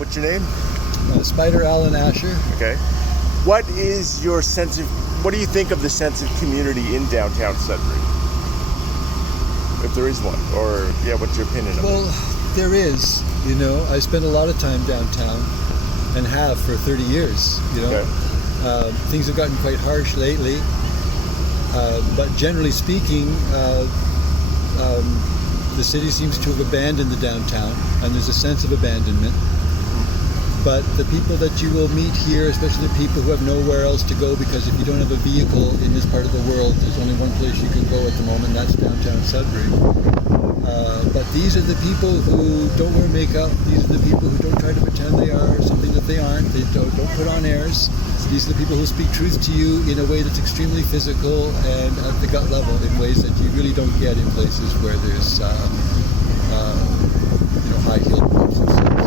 What's your name? Spider Alan Asher. Okay. What is your sense of, what do you think of the sense of community in downtown Sudbury? If there is one, or yeah, what's your opinion of it? Well, there is, you know. I spend a lot of time downtown and have for 30 years, you know. Okay. Things have gotten quite harsh lately, but generally speaking, the city seems to have abandoned the downtown, and there's a sense of abandonment. But the people that you will meet here, especially the people who have nowhere else to go, because if you don't have a vehicle in this part of the world, there's only one place you can go at the moment, that's downtown Sudbury. But these are the people who don't wear makeup. These are the people who don't try to pretend they are something that they aren't. They don't put on airs. These are the people who speak truth to you in a way that's extremely physical and at the gut level, in ways that you really don't get in places where there's high-heeled clubs and such.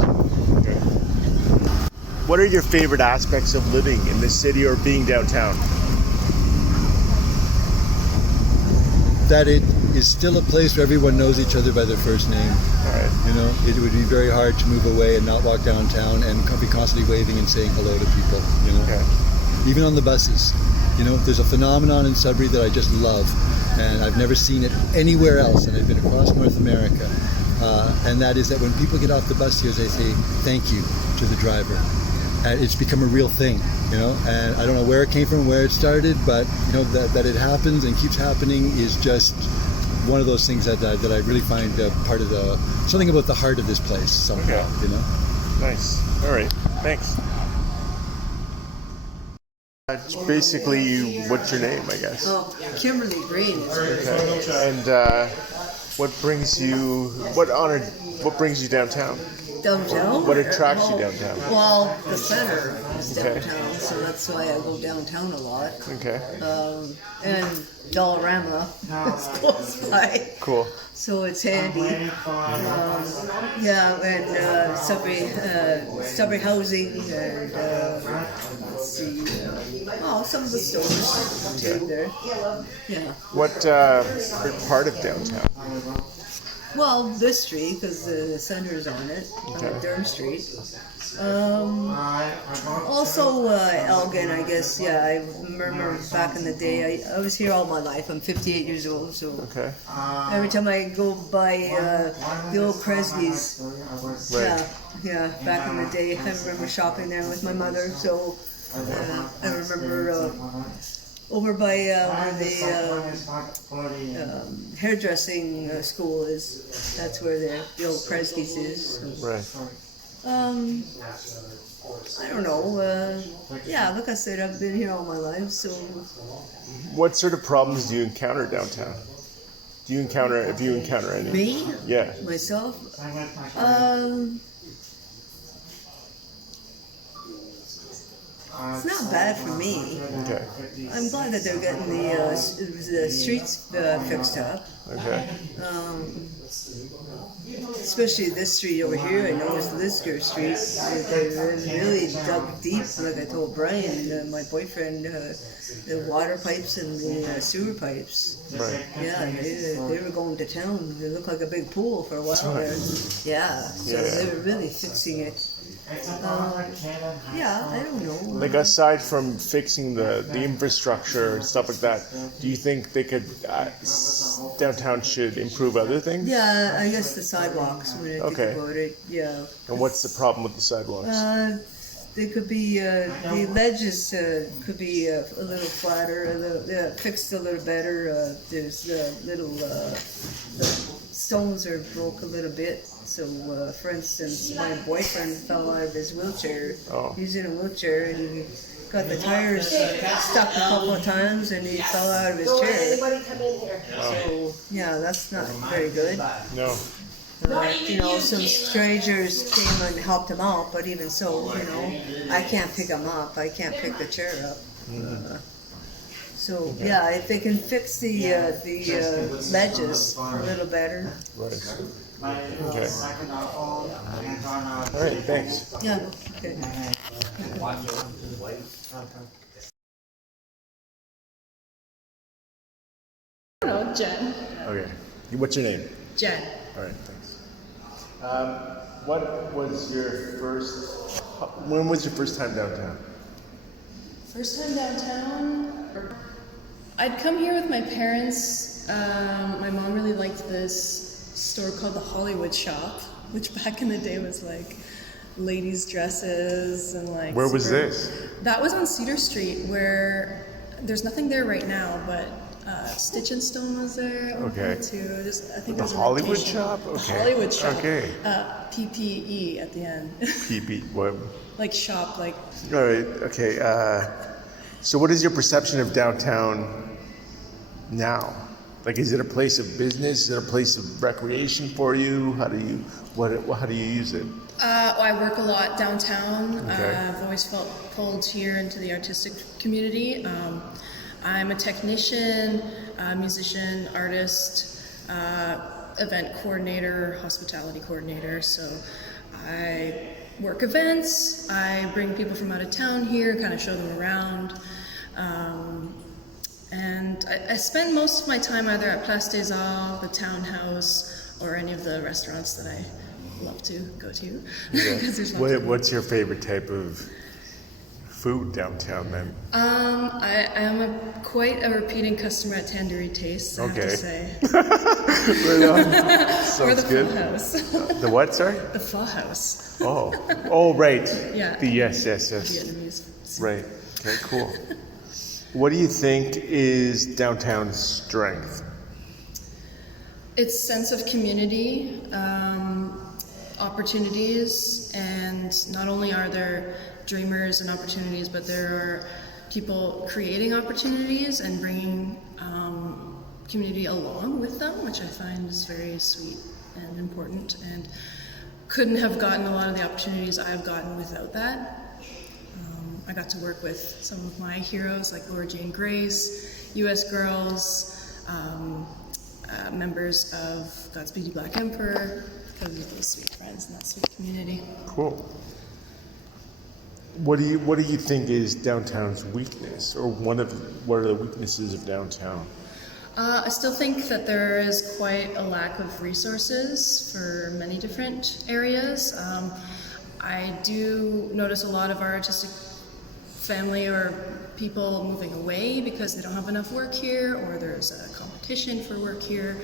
What are your favorite aspects of living in this city or being downtown? That it is still a place where everyone knows each other by their first name. All right. You know, it would be very hard to move away and not walk downtown and be constantly waving and saying hello to people, you know. Okay. Even on the buses. You know, there's a phenomenon in Sudbury that I just love, and I've never seen it anywhere else, and I've been across North America, and that is that when people get off the bus here, they say thank you to the driver. And it's become a real thing, you know, and I don't know where it came from, where it started, but you know that it happens and keeps happening is just one of those things that I really find part of something about the heart of this place somehow, Okay. you know. Nice. All right. Thanks. Basically, what's your name, I guess? Oh, Kimberly Green is good. Okay. And what brings you downtown? Downtown? What attracts you downtown? Well, the center is Okay. downtown, so that's why I go downtown a lot. Okay. And Dollarama is close by, Cool. so it's handy. And Sudbury housing, and let's see, some of the stores Okay. there. Yeah. What part of downtown? Well, this street, because the center's on it, Okay. Durham Street. Also, Elgin, I guess, yeah, I remember back in the day, I was here all my life. I'm 58 years old, so Okay. every time I go by the old Kresge's, Right. yeah, back in the day, I remember shopping there with my mother, so I remember over by where the hairdressing school is. That's where the old Kresge's is. Right. I don't know. Like I said, I've been here all my life, so. What sort of problems do you encounter downtown? If you encounter any? Me? Yeah. Myself? It's not bad for me. Okay. I'm glad that they're getting the streets fixed up. Okay. Especially this street over here. I noticed Lisker Street. They really dug deep, like I told Brian, my boyfriend, the water pipes and the sewer pipes. Right. Yeah, they were going to town. It looked like a big pool for a while there. Yeah, so they were really fixing it. I don't know. Like aside from fixing the infrastructure and stuff like that, do you think they could downtown should improve other things? Yeah, I guess the sidewalks. When I think about it, yeah. And what's the problem with the sidewalks? They could be the ledges could be a little flatter, fixed a little better. There's little the stones are broke a little bit. So, for instance, my boyfriend fell out of his wheelchair. Oh. He's in a wheelchair and he got the tires stuck a couple of times and he fell out of his chair. So, yeah, that's not very good. No. Some strangers came and helped him out, but even so, I can't pick him up. I can't pick the chair up. So yeah, if they can fix the ledges a little better. Right. Okay. All right. Thanks. Yeah. Okay. Hello, Jen. Okay. What's your name? Jen. All right. Thanks. What was your first? When was your first time downtown? First time downtown? I'd come here with my parents. My mom really liked this store called the Hollywood Shop, which back in the day was like ladies' dresses and like. Where was this? That was on Cedar Street, where there's nothing there right now, but Stitch and Stone was there. Okay. Too. I think The it was a Hollywood rotation. Shop? The Okay. Hollywood Shop. Okay. PPE at the end. PP. What? Like shop, like. All right. Okay. So, what is your perception of downtown now? Like, is it a place of business? Is it a place of recreation for you? How do you use it? I work a lot downtown. Okay. I've always felt pulled here into the artistic community. I'm a technician, musician, artist, event coordinator, hospitality coordinator. So I work events. I bring people from out of town here, kind of show them around. And I spend most of my time either at Place des Arts, the Townhouse, or any of the restaurants that I love to go to. Yeah. 'Cause there's lots of What's your favorite type of food downtown then? I am quite a repeating customer at Tandoori Tastes, I have Okay. to say. Right on. Or the Sounds good. Pho House. The what, sorry? The Pho House. Oh, right. Yeah. Yes. Vietnamese. Right. Okay, cool. What do you think is downtown's strength? Its sense of community, opportunities, and not only are there dreamers and opportunities, but there are people creating opportunities and bringing community along with them, which I find is very sweet and important, and couldn't have gotten a lot of the opportunities I've gotten without that. I got to work with some of my heroes like Laura Jane Grace, US Girls, members of Godspeed You Black Emperor, because of those sweet friends and that sweet community. Cool. What do you think is downtown's weakness, or what are the weaknesses of downtown? I still think that there is quite a lack of resources for many different areas. I do notice a lot of our artistic family or people moving away because they don't have enough work here, or there's a competition for work here.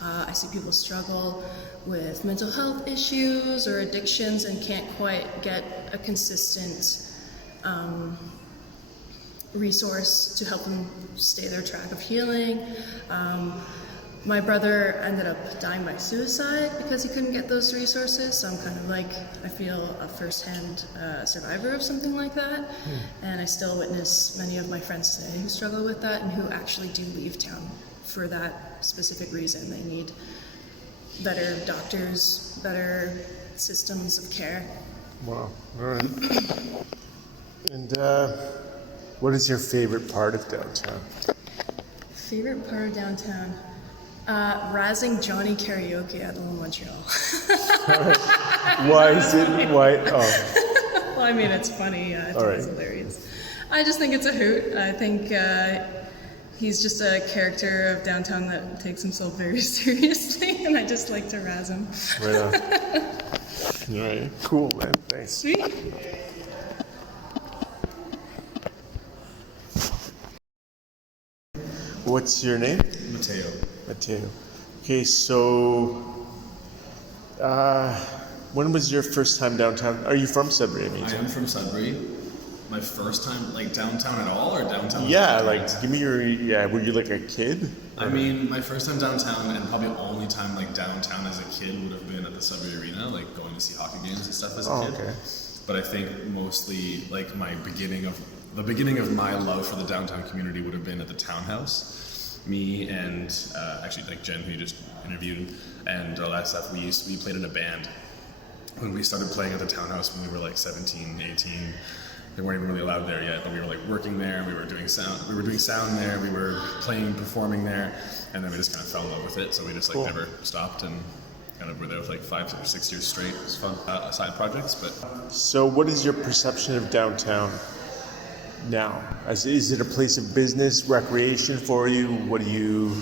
I see people struggle with mental health issues or addictions and can't quite get a consistent resource to help them stay their track of healing. My brother ended up dying by suicide because he couldn't get those resources, so I'm kind of like, I feel a first-hand survivor of something like that, and I still witness many of my friends today who struggle with that and who actually do leave town for that specific reason. They need better doctors, better systems of care. Wow. All right. And what is your favorite part of downtown? Favorite part of downtown? Razzing Johnny karaoke at Little Montreal. Why is it? Why? Oh. Well, I mean, it's funny. Yeah, it's All right. hilarious. I just think it's a hoot. I think he's just a character of downtown that takes himself very seriously, and I just like to razz him. Right on. All right. Cool, man. Thanks. Sweet. What's your name? Mateo. Mateo. Okay, so when was your first time downtown? Are you from Sudbury? I am from Sudbury. My first time, like downtown at all, or downtown? Yeah, like give me your. Yeah, were you like a kid? I mean, my first time downtown, and probably only time like downtown as a kid would have been at the Sudbury Arena, like going to see hockey games and stuff as a kid. Okay. But I think mostly like the beginning of my love for the downtown community would have been at the Townhouse. Me and actually like Jen, who you just interviewed, and all that stuff. We played in a band when we started playing at the Townhouse when we were like 17, 18. They weren't even really allowed there yet, but we were like working there. We were doing sound there. We were performing there, and then we just kind of fell in love with it. So we just like never stopped, and kind of were there for like 5 or 6 years straight. It was fun side projects, but. So, what is your perception of downtown now? Is it a place of business, recreation for you? What do you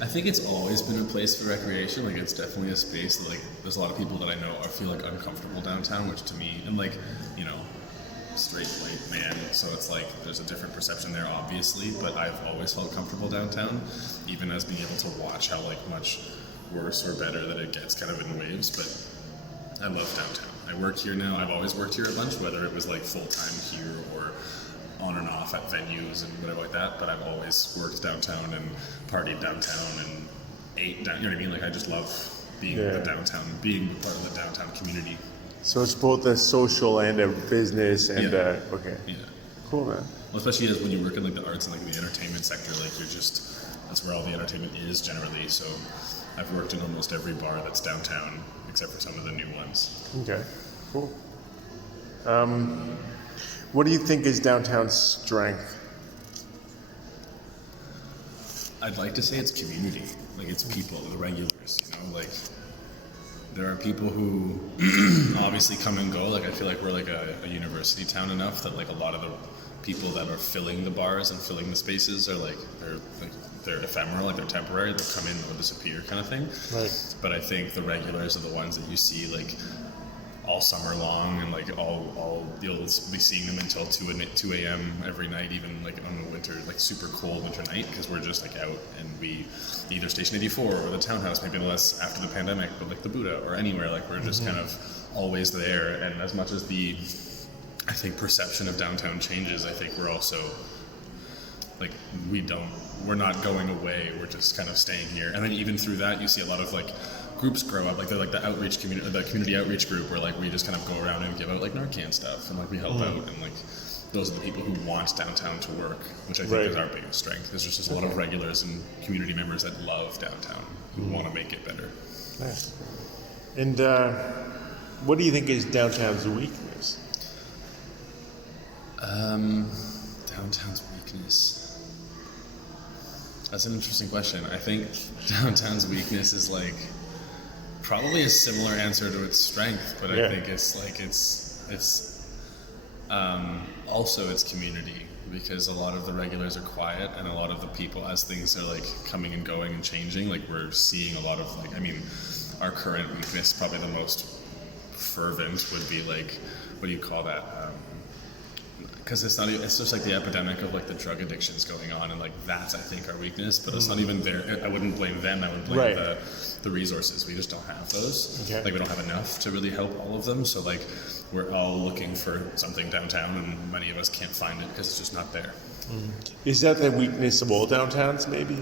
I think it's always been a place for recreation. Like, it's definitely a space that, like, there's a lot of people that I know feel like uncomfortable downtown, which to me, and like, you know, straight white man, so it's like there's a different perception there, obviously, but I've always felt comfortable downtown, even as being able to watch how like much worse or better that it gets kind of in waves. But I love downtown. I work here now. I've always worked here a bunch, whether it was like full-time here or on and off at venues and whatever like that, but I've always worked downtown and partied downtown and ate down, you know what I mean? Like, I just love being the downtown, being part of the downtown community. So it's both a social and a business and okay. Yeah. Cool, man. Well, especially as when you work in like the arts and like the entertainment sector, like you're just, that's where all the entertainment is generally. So I've worked in almost every bar that's downtown, except for some of the new ones. Okay, cool. What do you think is downtown's strength? I'd like to say it's community, like it's people, the regulars, you know, like there are people who obviously come and go. Like, I feel like we're like a university town enough that like a lot of the people that are filling the bars and filling the spaces are like they're ephemeral, like they're temporary, they'll come in, they'll disappear kind of thing. Right. But I think the regulars are the ones that you see like all summer long, and like all you'll be seeing them until 2 a.m. every night, even like on the winter, like super cold winter night, because we're just like out and we either Station 84 or the Townhouse, maybe less after the pandemic, but like the Buddha or anywhere, like we're just kind of always there. And as much as the, I think, perception of downtown changes, I think we're also like we're not going away, we're just kind of staying here. And then even through that, you see a lot of like groups grow up, like they're like the outreach community, the community outreach group, where like we just kind of go around and give out like Narcan stuff, and like we help out, and like those are the people who want downtown to work, which I think is our biggest strength. There's just a lot of regulars and community members that love downtown, who want to make it better. Nice. And what do you think is downtown's weakness? Downtown's weakness. That's an interesting question. I think downtown's weakness is like probably a similar answer to its strength, but I think it's like it's also its community, because a lot of the regulars are quiet, and a lot of the people, as things are like coming and going and changing, like we're seeing a lot of like, I mean, our current weakness, probably the most fervent, would be like, what do you call that? Because it's just like the epidemic of like the drug addictions going on, and like that's, I think, our weakness, but it's not even there. I wouldn't blame them, I would blame the resources. We just don't have those. Like we don't have enough to really help all of them, so like we're all looking for something downtown, and many of us can't find it because it's just not there. Is that the weakness of all downtowns, maybe?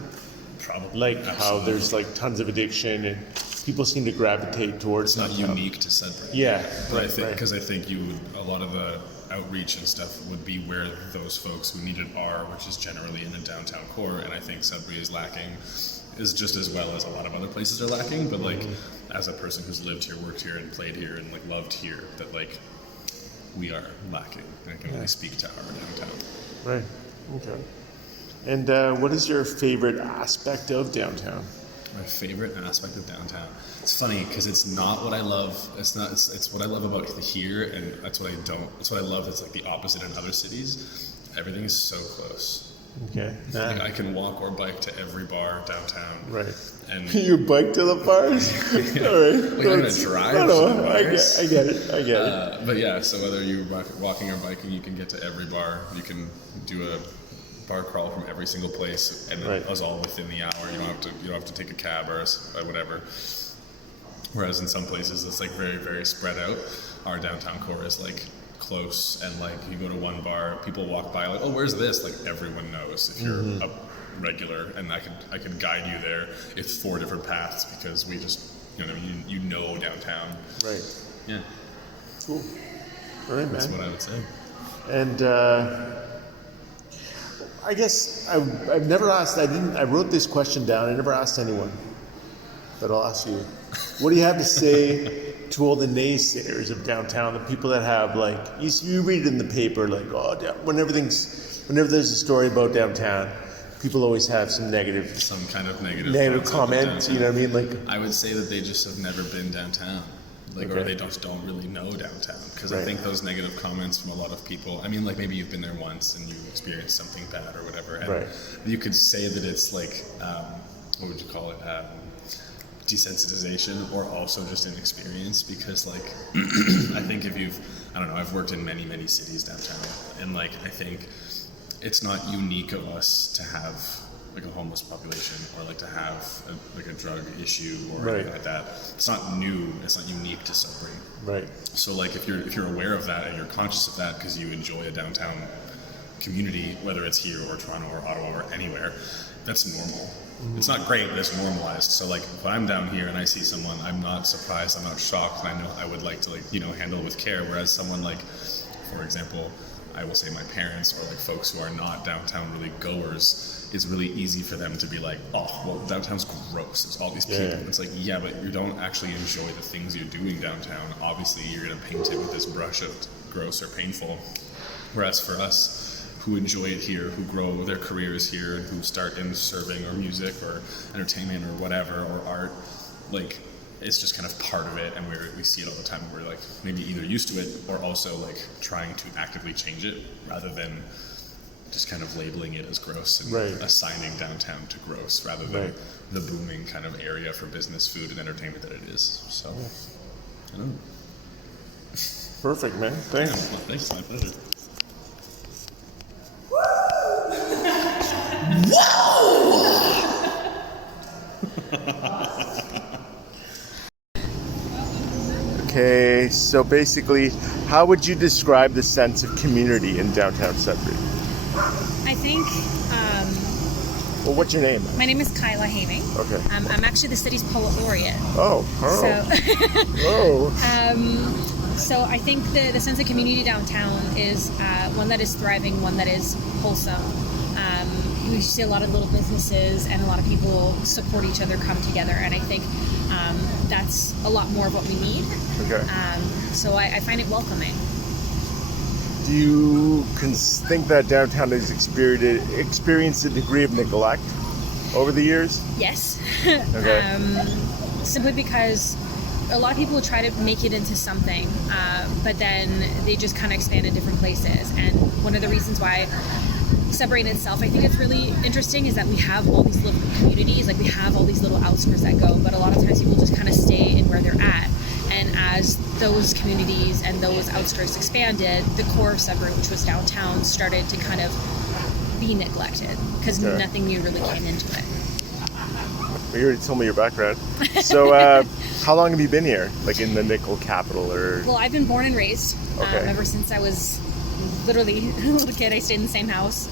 Probably. Like Absolutely. how there's like tons of addiction and people seem to gravitate towards It's not downtown. unique to Sudbury. Yeah, But I think, because I think a lot of the outreach and stuff would be where those folks who need it are, which is generally in the downtown core, and I think Sudbury is lacking, is just as well as a lot of other places are lacking, but like as a person who's lived here, worked here, and played here, and like loved here, that like we are lacking. I can only speak to our downtown. Right. Okay. And what is your favorite aspect of downtown? My favorite aspect of downtown. It's funny because it's not what I love. It's not. It's what I love about here, and that's what I don't. It's what I love. It's like the opposite in other cities. Everything is so close. Okay. Like I can walk or bike to every bar downtown. Right. And You bike to the bars? All right. Like, I'm gonna drive No, to the bars. I get it. But yeah, so whether you're walking or biking, you can get to every bar. You can do a bar crawl from every single place, and it was all within the hour. You don't have to take a cab or whatever. Whereas in some places it's like very, very spread out. Our downtown core is like close, and like you go to one bar, people walk by like, oh, where's this? Like everyone knows if you're a regular, and I could guide you there. It's 4 different paths because we just you know downtown. Right. Yeah. Cool. All right, man. That's what I would say. And I guess I've never asked. I wrote this question down. I never asked anyone, but I'll ask you. What do you have to say to all the naysayers of downtown? The people that have like you read in the paper like, oh, whenever there's a story about downtown, people always have some kind of negative comment. You know what I mean? Like I would say that they just have never been downtown. Or they just don't really know downtown, because I think those negative comments from a lot of people, I mean, like maybe you've been there once and you experienced something bad or whatever, and you could say that it's like what would you call it, desensitization, or also just an experience, because like I think if you've, I don't know, I've worked in many cities downtown, and like I think it's not unique of us to have like a homeless population, or like to have a drug issue or anything like that. It's not new, it's not unique to Sudbury. Right. So like if you're aware of that and you're conscious of that because you enjoy a downtown community, whether it's here or Toronto or Ottawa or anywhere, that's normal. It's not great, but it's normalized. So like if I'm down here and I see someone, I'm not surprised, I'm not shocked, and I know I would like to handle it with care. Whereas someone like, for example, I will say my parents, or like folks who are not downtown really goers, it's really easy for them to be like, oh, well, downtown's gross, there's all these people. Yeah. It's like, yeah, but you don't actually enjoy the things you're doing downtown. Obviously, you're gonna paint it with this brush of gross or painful. Whereas for us, who enjoy it here, who grow their careers here, and who start in serving or music or entertainment or whatever, or art, like, it's just kind of part of it, and we see it all the time. We're like maybe either used to it or also like trying to actively change it, rather than just kind of labeling it as gross and assigning downtown to gross, rather than the booming kind of area for business, food, and entertainment that it is. So, I don't know. Perfect, man. Thanks. Yeah, well, thanks, my pleasure. Okay, so basically, how would you describe the sense of community in downtown Sudbury? I think, Well, what's your name? my name is Kyla Having. Okay. I'm actually the city's poet laureate. Oh. So I think the sense of community downtown is one that is thriving, one that is wholesome. We see a lot of little businesses and a lot of people support each other, come together, and I think that's a lot more of what we need. Okay. So I find it welcoming. Do you think that downtown has experienced a degree of neglect over the years? Yes. Okay. Simply because a lot of people try to make it into something, but then they just kind of expand in different places. And one of the reasons why Sudbury in itself, I think it's really interesting, is that we have all these little communities, like we have all these little outskirts that go, but a lot of times people just kind of stay in where they're at. And as those communities and those outskirts expanded, the core of Sudbury, which was downtown, started to kind of be neglected because nothing new really came into it. Well, you already told me your background. So, how long have you been here, like in the nickel capital, or? Well, I've been born and raised. Okay. Ever since I was literally a little kid, I stayed in the same house.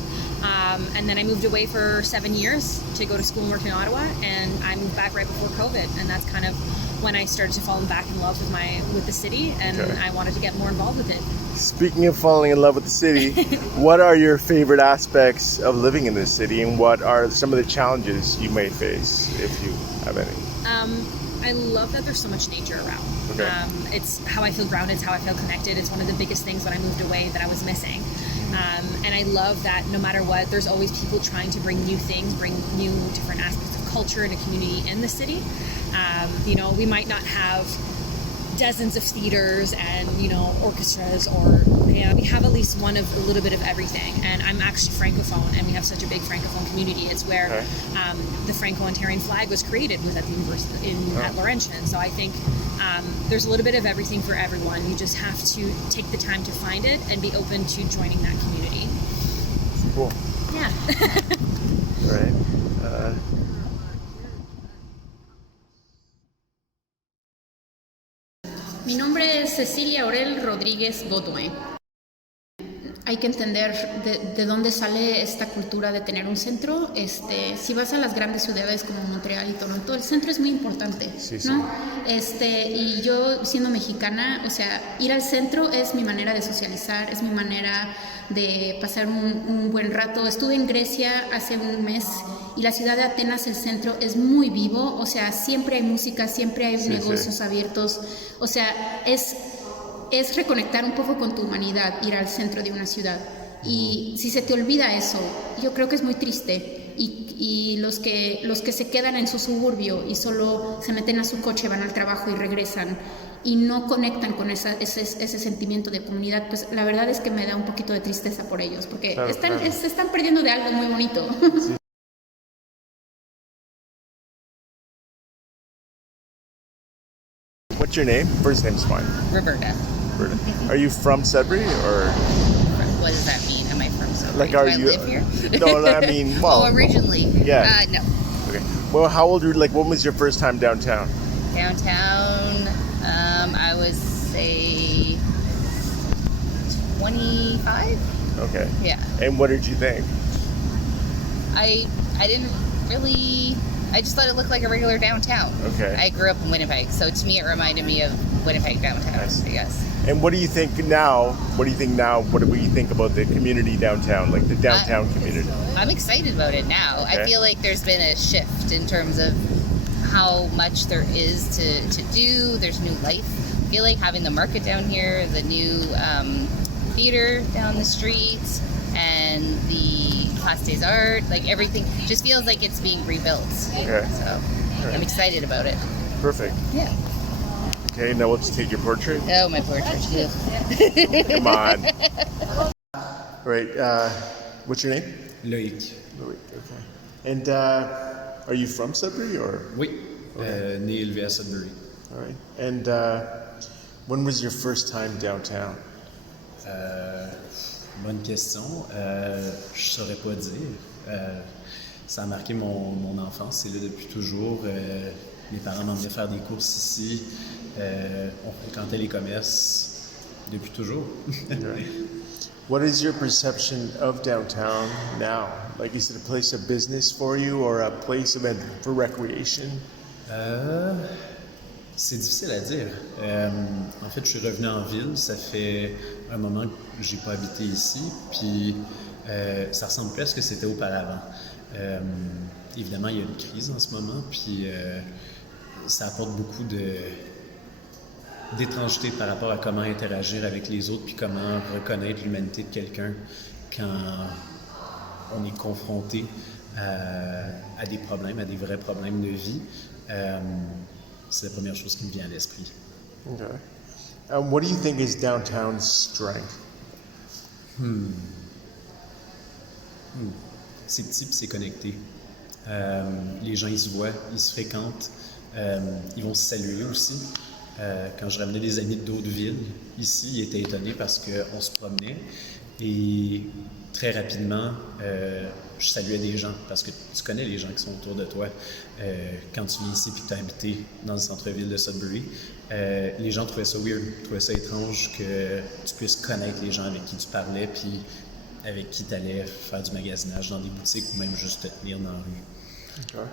And then I moved away for 7 years to go to school and work in Ottawa, and I moved back right before COVID, and that's kind of when I started to fall back in love with the city, and I wanted to get more involved with it. Speaking of falling in love with the city, what are your favorite aspects of living in this city, and what are some of the challenges you may face, if you have any? I love that there's so much nature around. Okay. It's how I feel grounded, it's how I feel connected. It's one of the biggest things when I moved away that I was missing. And I love that no matter what, there's always people trying to bring new things, bring new different aspects of culture and a community in the city. We might not have dozens of theaters and orchestras, or we have at least one of a little bit of everything. And I'm actually francophone, and we have such a big francophone community. It's where the Franco-Ontarian flag was created, was at the university at Laurentian. So I think there's a little bit of everything for everyone. You just have to take the time to find it and be open to joining that community. Cool. Yeah. All right. Mi nombre es Cecilia Aurel Rodríguez Baudouin. Hay que entender de dónde sale esta cultura de tener un centro. Si vas a las grandes ciudades como Montreal y Toronto, el centro es muy importante, ¿no? Y yo, siendo mexicana, o sea, ir al centro es mi manera de socializar, es mi manera de pasar un buen rato. Estuve en Grecia hace un mes y la ciudad de Atenas, el centro, es muy vivo. O sea, siempre hay música, siempre hay negocios abiertos. O sea, es reconectar un poco con tu humanidad, ir al centro de una ciudad. Y si se te olvida eso, yo creo que es muy triste. Y los que se quedan en su suburbio y solo se meten a su coche, van al trabajo y regresan y no conectan con ese sentimiento de comunidad, pues la verdad es que me da un poquito de tristeza por ellos, porque se están perdiendo de algo muy bonito. Sí. What's your name? First name's fine. Roberta. Roberta. Are you from Sudbury or? What does that mean? Am I from Sudbury? Like, are Do I you? live here? No, I mean, well. Oh, originally? Yeah. No. Okay. Well, how old are you? Like, when was your first time downtown? Downtown, I was, say, 25? Okay. Yeah. And what did you think? I didn't really... I just thought it looked like a regular downtown. Okay. I grew up in Winnipeg, so to me it reminded me of Winnipeg downtown, I guess. And what do you think now? What do you think now? What do you think about the community downtown, like the downtown community? I'm excited about it now. Okay. I feel like there's been a shift in terms of how much there is to do. There's new life. I feel like having the market down here, the new theater down the street, and the Place des Arts, like everything just feels like it's being rebuilt. Okay. So I'm excited about it. Perfect. Yeah. Okay, now let's take your portrait. Oh, my portrait. Come on. All right. What's your name? Loïc. Louis. Okay. And are you from Sudbury or? Oui, né et élevé à Sudbury. All right. And when was your first time downtown? Bonne question. Je saurais pas dire. Ça a marqué mon enfance. C'est là depuis toujours. Mes parents m'emmenaient faire des courses ici. On fréquentait les commerces depuis toujours. Okay. What is your perception of downtown now? Like, is it a place of business for you or a place for recreation? C'est difficile à dire. En fait, je suis revenu en ville. Ça fait un moment que j'ai pas habité ici. Puis, ça ressemble plus à ce que c'était auparavant. Évidemment, il y a une crise en ce moment. Puis, ça apporte beaucoup d'étrangeté par rapport à comment interagir avec les autres puis comment reconnaître l'humanité de quelqu'un quand on est confronté à des problèmes, à des vrais problèmes de vie. C'est la première chose qui me vient à l'esprit. Okay. What do you think is downtown's strength? C'est petit puis c'est connecté. Les gens, ils se voient, ils se fréquentent, ils vont se saluer aussi. Quand je ramenais des amis d'autres villes, ici, ils étaient étonnés parce qu'on se promenait et très rapidement, je saluais des gens parce que tu connais les gens qui sont autour de toi. Quand tu viens ici et que tu as habité dans le centre-ville de Sudbury, les gens trouvaient ça weird, trouvaient ça étrange que tu puisses connaître les gens avec qui tu parlais puis avec qui tu allais faire du magasinage dans des boutiques ou même juste te tenir dans la rue. Okay.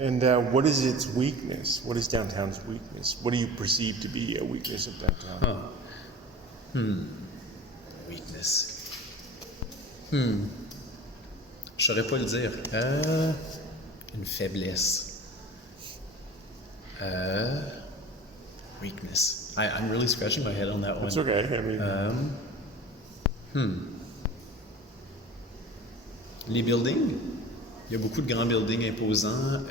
And what is its weakness? What is downtown's weakness? What do you perceive to be a weakness of downtown? Weakness. Je saurais pas le dire. Une faiblesse. Weakness. I'm really scratching my head on that one. It's okay. I mean, Les buildings. Il y a beaucoup de grands buildings imposants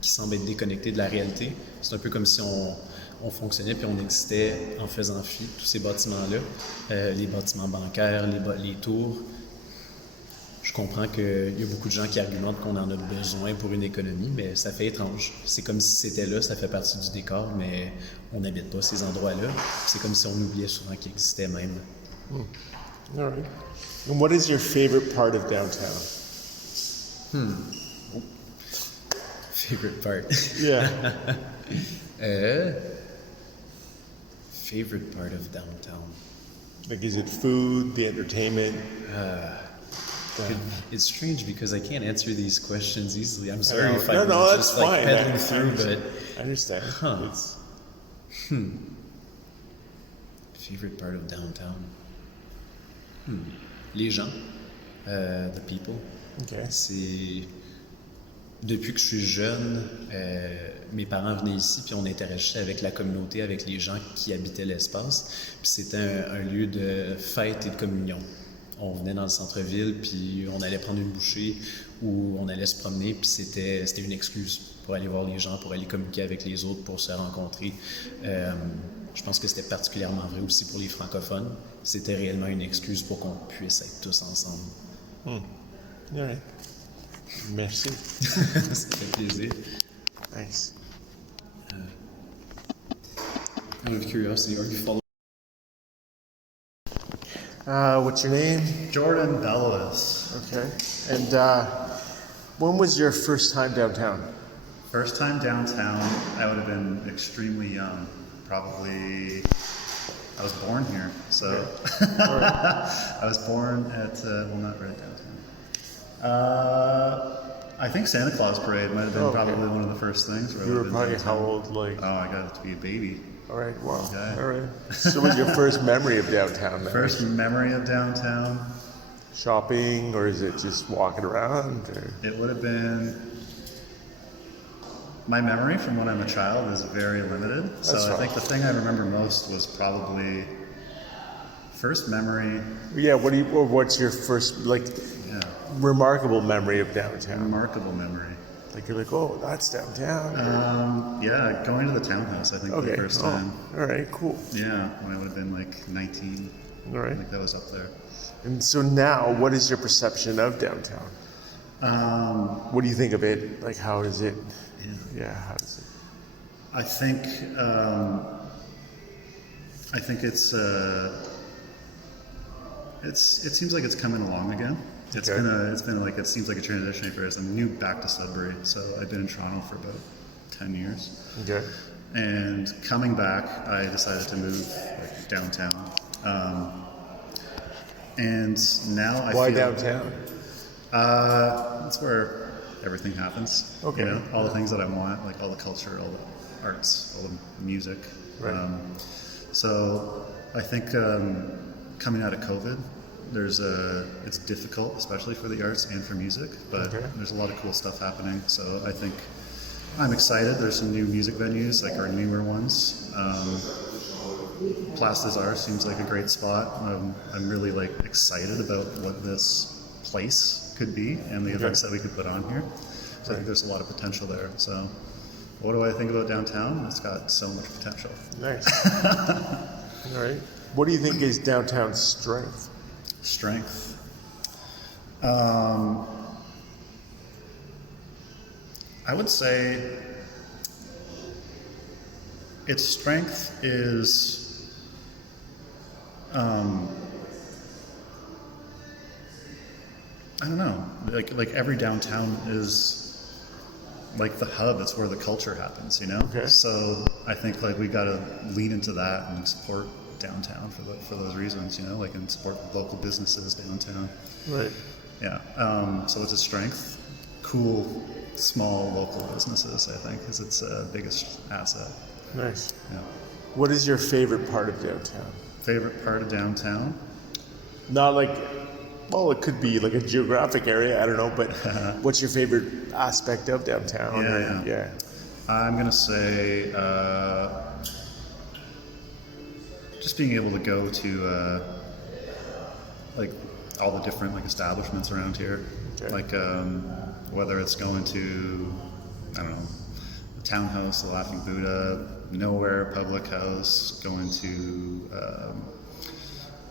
qui semblent être déconnectés de la réalité. C'est un peu comme si on fonctionnait puis on existait en faisant fi de tous ces bâtiments-là. Les bâtiments bancaires, les tours. Je comprends qu'il y a beaucoup de gens qui argumentent qu'on en a besoin pour une économie, mais ça fait étrange. C'est comme si c'était là, ça fait partie du décor, mais on n'habite pas ces endroits-là. C'est comme si on oubliait souvent qu'ils existaient même. all right. And what is your favorite part of downtown? Favorite part. Yeah. Favorite part of downtown. Like, is it food, the entertainment? It's strange because I can't answer these questions easily. I'm sorry if No, I'm that's just like fine. peddling through, but I understand. It's, favorite part of downtown. Les gens, the people. okay. C'est depuis que je suis jeune, mes parents venaient ici puis on interagissait avec la communauté, avec les gens qui habitaient l'espace. Puis c'était un lieu de fête et de communion. On venait dans le centre-ville puis on allait prendre une bouchée ou on allait se promener puis c'était une excuse pour aller voir les gens, pour aller communiquer avec les autres, pour se rencontrer. Je pense que c'était particulièrement vrai aussi pour les francophones. C'était réellement une excuse pour qu'on puisse être tous ensemble. All right. Merci. Ça fait plaisir. Nice. out of curiosity, are you following? What's your name? Jordan Bellis. Okay. And when was your first time downtown? First time downtown, I would have been extremely young. Probably, I was born here, so I was born at, well, not right downtown. I think Santa Claus Parade might have been probably one of the first things. Where You were probably how old, like? Oh, I got to be a baby. All right, wow. Okay. All right. So what's your first memory of downtown then? First memory of downtown? Shopping, or is it just walking around? Or? It would have been, my memory from when I'm a child is very limited. So I think the thing I remember most was probably first memory. Yeah, what's your first, like, remarkable memory of downtown? Remarkable memory. Like you're like, oh, that's downtown. Yeah, going to the townhouse, I think, for the first time. All right, cool. Yeah, when I would have been like 19. All right. I think that was up there. And so now, what is your perception of downtown? What do you think of it? Like, how is it? Yeah, how does it? I think it's it seems like it's coming along again. It's been like, it seems like a transitionary phase. I'm new back to Sudbury, so I've been in Toronto for about 10 years. Okay. And coming back, I decided to move downtown. And now I Why feel... downtown? That's where everything happens. Okay. You know, all the things that I want, like all the culture, all the arts, all the music. Right. So I think coming out of COVID, it's difficult, especially for the arts and for music, but there's a lot of cool stuff happening. So I think I'm excited. There's some new music venues, like our newer ones. Place des Arts seems like a great spot. I'm really excited about what this place could be and the events that we could put on here. So I think there's a lot of potential there. So what do I think about downtown? It's got so much potential. Nice. All right. What do you think is downtown's strength? Strength. I would say its strength is I don't know, like every downtown is like the hub. It's where the culture happens, you know. So I think we got to lean into that and support downtown for those reasons, you know, and support local businesses downtown. Right. Yeah. So it's a strength. Cool, small local businesses, I think, is its biggest asset. Nice. Yeah. What is your favorite part of downtown? Favorite part of downtown? Not well, it could be a geographic area, I don't know, but what's your favorite aspect of downtown? Yeah. I'm gonna say just being able to go to all the different establishments around here, whether it's going to, I don't know, the Townhouse, the Laughing Buddha, Nowhere Public House, going to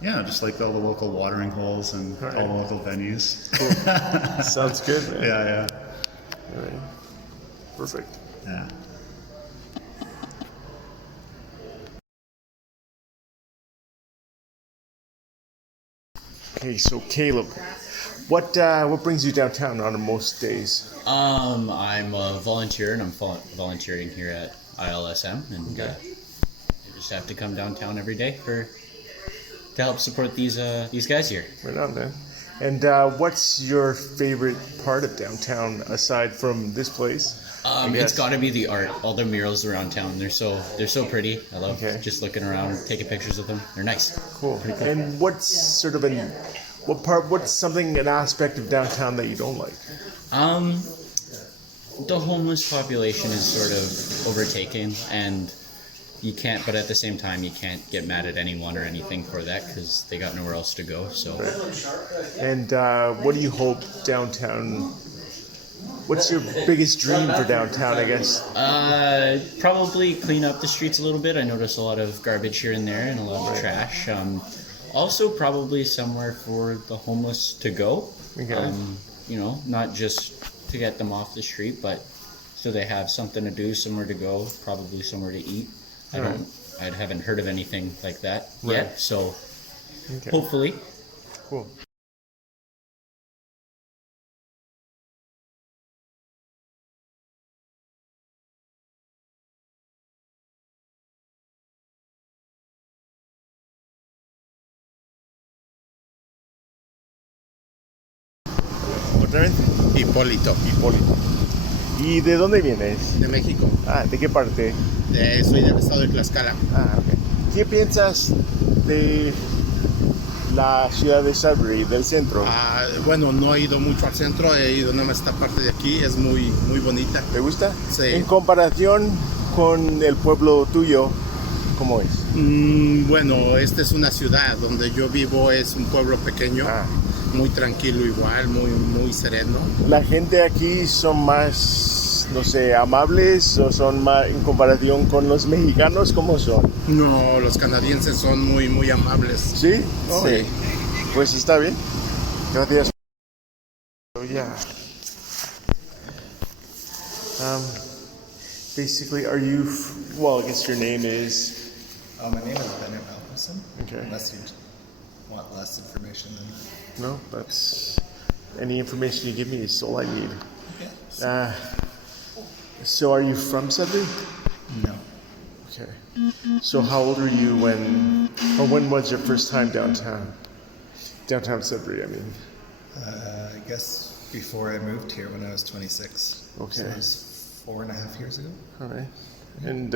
just all the local watering holes and all the local venues. Cool. Sounds good, man. Yeah. All right. Perfect. Yeah. Okay, so Caleb, what brings you downtown on most days? I'm a volunteer, and I'm volunteering here at ILSM, and I just have to come downtown every day to help support these guys here. Right on, man. And what's your favorite part of downtown aside from this place? It's got to be the art. All the murals around town. They're so pretty. I love just looking around, taking pictures of them. They're nice. Cool. And what's an aspect of downtown that you don't like? The homeless population is sort of overtaken, and you can't. But at the same time, you can't get mad at anyone or anything for that because they got nowhere else to go. So. And what do you hope downtown? What's your biggest dream for downtown, I guess? Probably clean up the streets a little bit. I notice a lot of garbage here and there and a lot of trash. Also, probably somewhere for the homeless to go. Not just to get them off the street, but so they have something to do, somewhere to go, probably somewhere to eat. I I haven't heard of anything like that Right. yet. So Okay. hopefully. Cool. ¿Otra vez? Hipólito, Hipólito. ¿Y de dónde vienes? de México. Ah, ¿de qué parte? Soy del estado de Tlaxcala. Ah, ok. ¿Qué piensas de la ciudad de Sudbury, del centro? Bueno, no he ido mucho al centro, he ido nada más a esta parte de aquí, es muy, muy bonita. ¿Te gusta? Sí. En comparación con el pueblo tuyo, ¿cómo es? Bueno, esta es una ciudad, donde yo vivo es un pueblo pequeño, muy tranquilo igual, muy, muy sereno. ¿La gente aquí son más, no sé, amables o son más en comparación con los mexicanos? ¿Cómo son? No, los canadienses son muy, muy amables. ¿Sí? Sí. Pues está bien. Gracias. So, yeah. Basically, are you, well, I guess your name is? My name is Bennett Malcolmson. Okay. Unless you want less information than that. No, that's, any information you give me is all I need. Okay. So are you from Sudbury? No. Okay. So how old were you when was your first time downtown? Downtown Sudbury, I mean. I guess before I moved here when I was 26. Okay. So that was 4.5 years ago. All right. And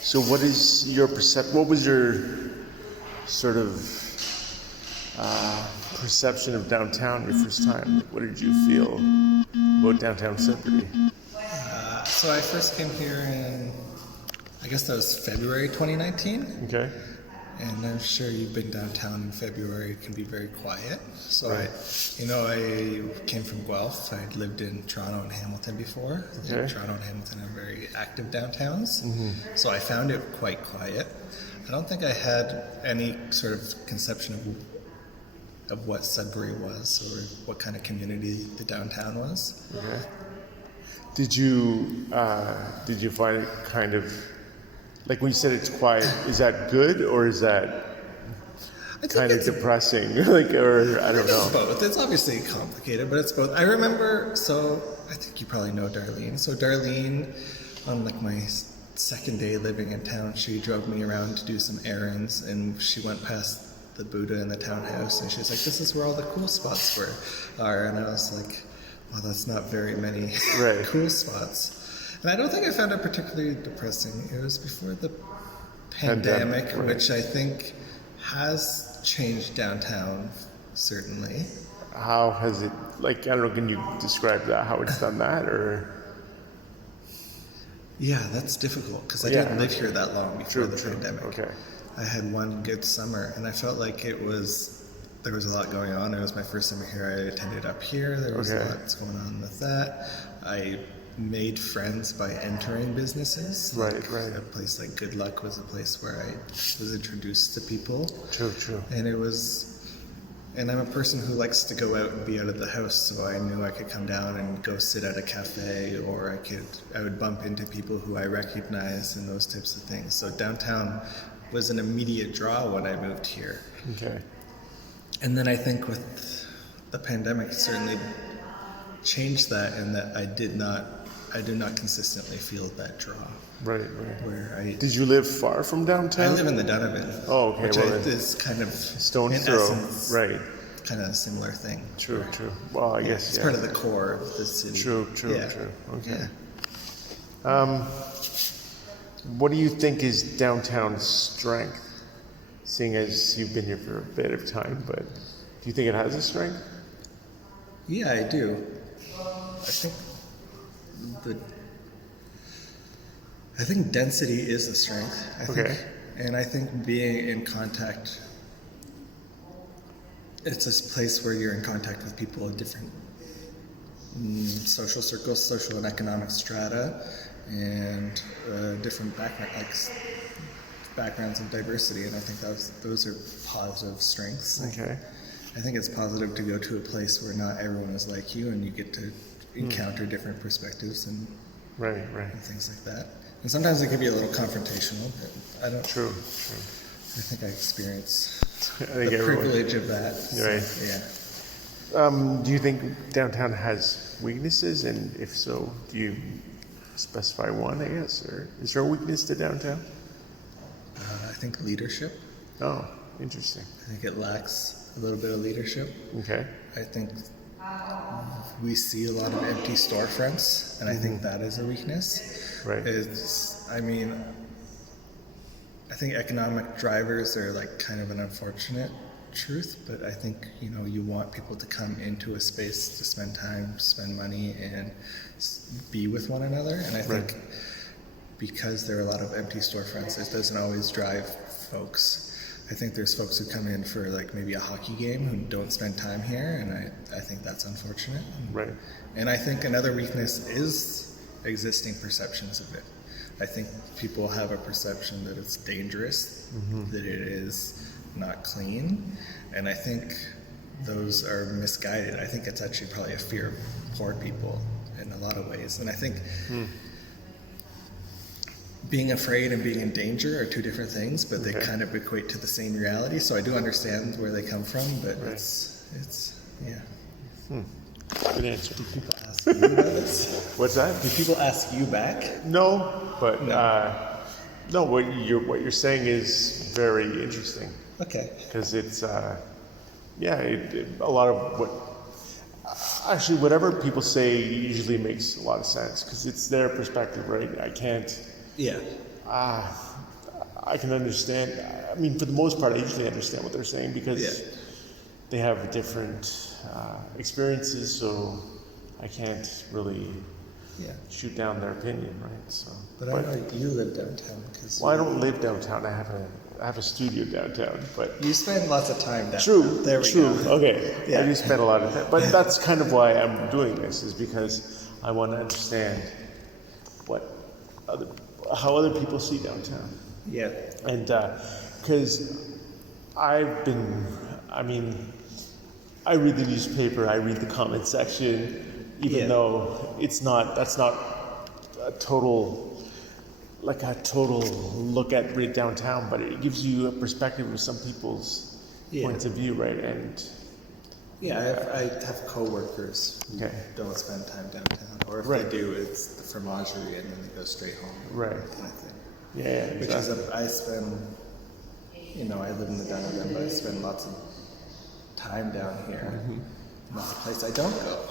so what is your what was your sort of perception of downtown your first time? What did you feel about downtown Sudbury? So I first came here in, I guess that was February 2019. Okay. And I'm sure you've been downtown in February. It can be very quiet. So Right. I came from Guelph. I'd lived in Toronto and Hamilton before. Okay. Toronto and Hamilton are very active downtowns. Mm-hmm. So I found it quite quiet. I don't think I had any sort of conception of what Sudbury was or what kind of community the downtown was. Okay. Did you find it kind of, like when you said it's quiet, is that good or is that kind of depressing? Like, or I don't know. It's both. It's obviously complicated, but it's both. I remember, so I think you probably know Darlene. So Darlene, on like my second day living in town, she drove me around to do some errands, and she went past the Buddha in the townhouse, and she was like, "This is where all the cool spots are." And I was like, "Well, that's not very many Right. cool spots." And I don't think I found it particularly depressing. It was before the pandemic, right. which I think has changed downtown, certainly. How has it, like, I don't know, can you describe that, how it's done that, or? Yeah, that's difficult because I Yeah. didn't live here that long before the True. pandemic. Okay. I had one good summer, and I felt like there was a lot going on. It was my first summer here. I attended up here. There was Okay. a lot that's going on with that. I made friends by entering businesses. Right. A place like Good Luck was a place where I was introduced to people. True. And I'm a person who likes to go out and be out of the house, so I knew I could come down and go sit at a cafe, or I would bump into people who I recognize and those types of things. So downtown was an immediate draw when I moved here. Okay. And then I think with the pandemic certainly changed that, in that I did not consistently feel that draw. Right. Where Did you live far from downtown? I live in the Donovan. Oh, okay, Which well, is kind of stone's in throw. essence, Right. kind of a similar thing. True. Well, I guess, It's yeah. part of the core of the city. True. Yeah. Okay. Yeah. What do you think is downtown's strength? Seeing as you've been here for a bit of time, but do you think it has a strength? Yeah, I do. I think density is a strength. And I think being in contact, it's this place where you're in contact with people of different social circles, social and economic strata, and different backgrounds of diversity. And I think those are positive strengths. Okay. I think it's positive to go to a place where not everyone is like you, and you get to encounter different perspectives and Right. things like that. And sometimes it can be a little confrontational, but I don't. True. I think I experience I think the everyone- privilege of that. Right. Yeah. Do you think downtown has weaknesses, and if so, do you specify one? I guess, or is there a weakness to downtown? I think leadership. Oh, interesting. I think it lacks a little bit of leadership. Okay. I think we see a lot of empty storefronts, and I think that is a weakness. Right. I think economic drivers are like kind of an unfortunate truth, but I think, you want people to come into a space to spend time, spend money, and be with one another. And I think because there are a lot of empty storefronts, it doesn't always drive folks. I think there's folks who come in for like maybe a hockey game who don't spend time here, and I think that's unfortunate. Right. And I think another weakness is existing perceptions of it. I think people have a perception that it's dangerous, that it is not clean, and I think those are misguided. I think it's actually probably a fear of poor people in a lot of ways. And I think being afraid and being in danger are two different things, but they kind of equate to the same reality. So I do understand where they come from, but it's yeah. Good answer. Do people ask you about this? What's that? Do people ask you back? No, but no. What you're saying is very interesting. Okay. Because it's a lot of what actually whatever people say usually makes a lot of sense because it's their perspective, right? I can't. Yeah. I can understand. I mean, for the most part, I usually understand what they're saying because they have different experiences, so I can't really shoot down their opinion, right? So, but I know you live downtown. I don't live downtown. I have a studio downtown, but you spend lots of time downtown. True. There we go. Okay. Yeah. I do spend a lot of time, but that's kind of why I'm doing this, is because I want to understand how other people see downtown. Yeah. And because I read the newspaper, I read the comment section, even though that's not a total look at downtown, but it gives you a perspective of some people's points of view, right? And I have coworkers who don't spend time downtown, or if they do, it's the fromagerie and then they go straight home. Right. Kind of thing. Yeah, exactly. Which is I spend, I live in the downtown, but I spend lots of time down here. And that's a place I don't go.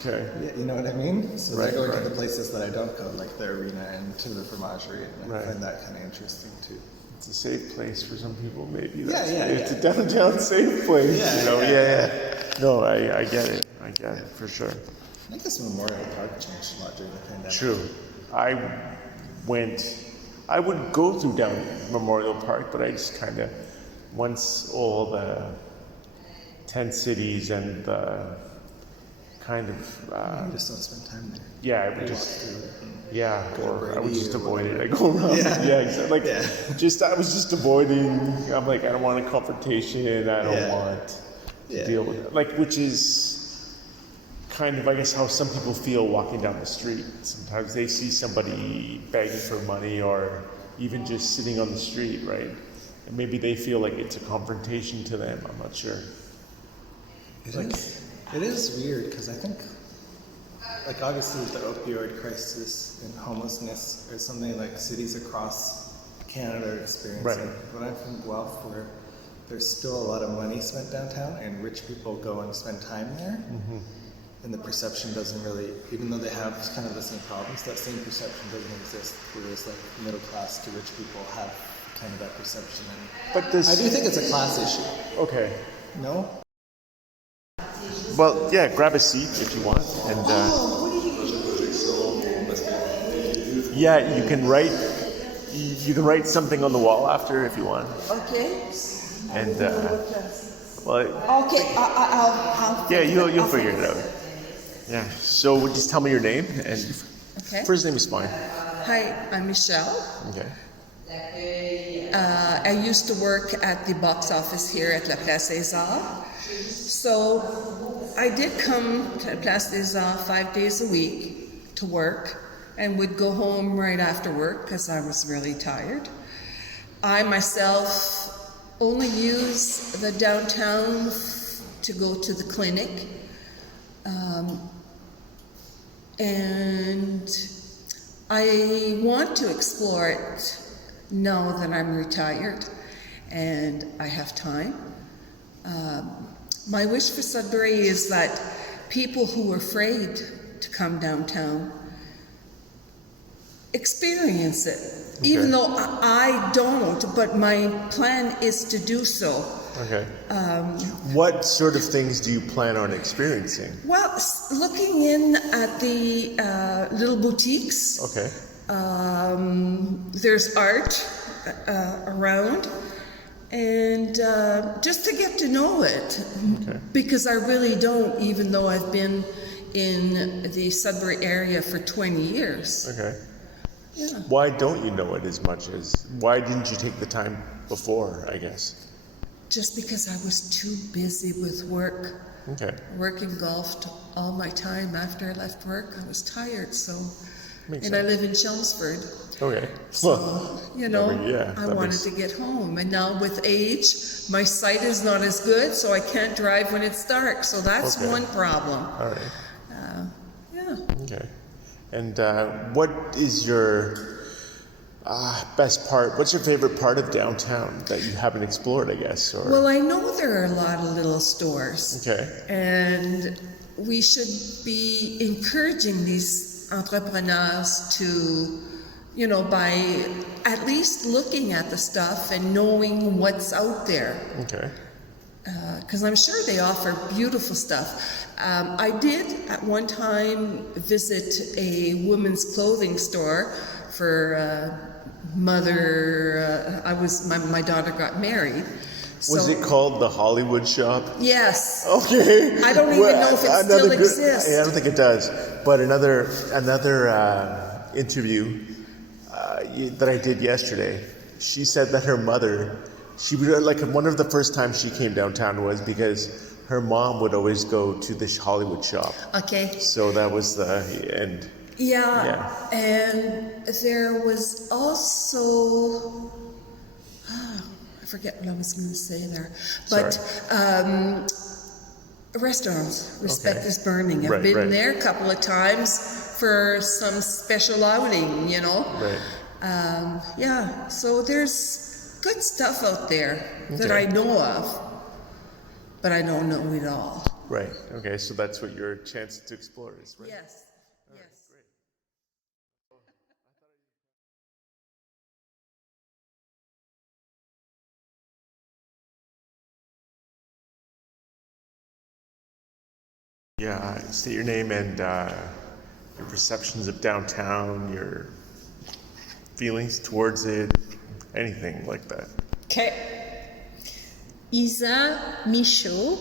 Okay. Yeah, you know what I mean? So I go to the places that I don't go, like the arena and to the fromagerie, and I find that kind of interesting too. It's a safe place for some people, maybe. It's a downtown safe place. No, I get it. I get it for sure. I guess Memorial Park changed a lot during the pandemic. True. I would go through down Memorial Park, but I just kind of, once all the tent cities and the kind of... you just don't spend time there. Yeah, I would just... Yeah, or I would just avoid it. I go around. Yeah, exactly. I was just avoiding. I'm like, I don't want a confrontation. I don't want to deal with it. Which is kind of, I guess, how some people feel walking down the street. Sometimes they see somebody begging for money or even just sitting on the street, right? And maybe they feel like it's a confrontation to them. I'm not sure. It is weird because I think, obviously the opioid crisis and homelessness is something like cities across Canada are experiencing. Right. But I'm from Guelph, where there's still a lot of money spent downtown, and rich people go and spend time there. And the perception doesn't really, even though they have kind of the same problems, that same perception doesn't exist. Whereas middle class to rich people have kind of that perception. And I do think it's a class issue. Okay. No? Well, yeah, grab a seat if you want. And you can write something on the wall after if you want. Okay. And you'll figure it out. Yeah. So just tell me your name and first name is fine. Hi, I'm Michelle. Okay. I used to work at the box office here at La Place des Arts. So I did come to Place des Arts 5 days a week to work, and would go home right after work because I was really tired. I myself only use the downtown to go to the clinic. And I want to explore it now that I'm retired and I have time. My wish for Sudbury is that people who are afraid to come downtown experience it, even though I don't, but my plan is to do so. Okay. What sort of things do you plan on experiencing? Well, looking in at the little boutiques. Okay. There's art around, and just to get to know it, because I really don't, even though I've been in the Sudbury area for 20 years. Okay. Yeah. Why don't you know it as much as, why didn't you take the time before, I guess? Just because I was too busy with work. Okay. Working golfed all my time after I left work. I was tired, so. Makes and sense. I live in Chelmsford. Okay. So, I wanted to get home. And now with age, my sight is not as good, so I can't drive when it's dark. So that's one problem. All right. Yeah. Okay. And what is your best part? What's your favorite part of downtown that you haven't explored, I guess? Or? Well, I know there are a lot of little stores. Okay. And we should be encouraging these entrepreneurs to, by at least looking at the stuff and knowing what's out there. Okay. Because I'm sure they offer beautiful stuff. I did at one time visit a women's clothing store for mother. My daughter got married. Was it called the Hollywood Shop? Yes. Okay. I don't even know if it still exists. I don't think it does. But another interview that I did yesterday, she said that her mother, she would, like, one of the first times she came downtown was because her mom would always go to this Hollywood Shop. Okay. So that was the end. Yeah. And there was also, I forget what I was going to say there, but restaurants. Respect is Burning. I've been there a couple of times for some special outing, Right. So there's good stuff out there that I know of, but I don't know it all. Right. Okay. So that's what your chance to explore is, right? Yes. Yeah, state your name and your perceptions of downtown, your feelings towards it, anything like that. Okay. Isa Michaud.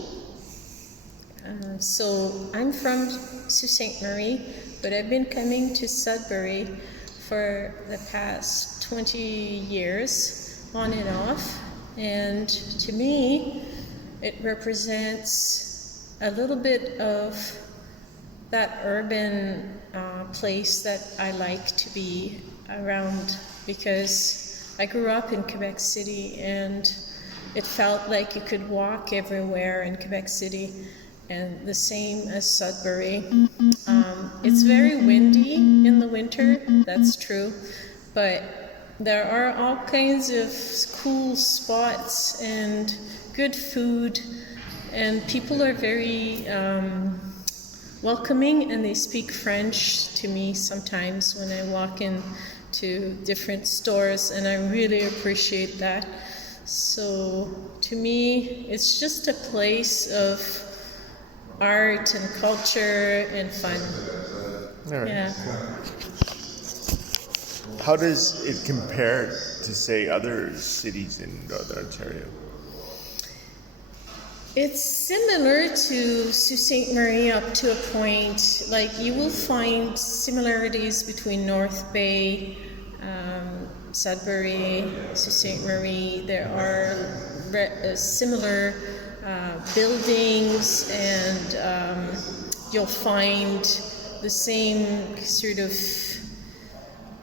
So I'm from Sault Ste. Marie, but I've been coming to Sudbury for the past 20 years, on and off. And to me, it represents a little bit of that urban place that I like to be around, because I grew up in Quebec City and it felt like you could walk everywhere in Quebec City, and the same as Sudbury. It's very windy in the winter, that's true, but there are all kinds of cool spots and good food. And people are very welcoming, and they speak French to me sometimes when I walk into different stores, and I really appreciate that. So to me, it's just a place of art and culture and fun. All right. Yeah. How does it compare to, say, other cities in Northern Ontario? It's similar to Sault Ste. Marie up to a point. Like, you will find similarities between North Bay, Sudbury, Sault Ste. Marie. There are similar buildings, and you'll find the same sort of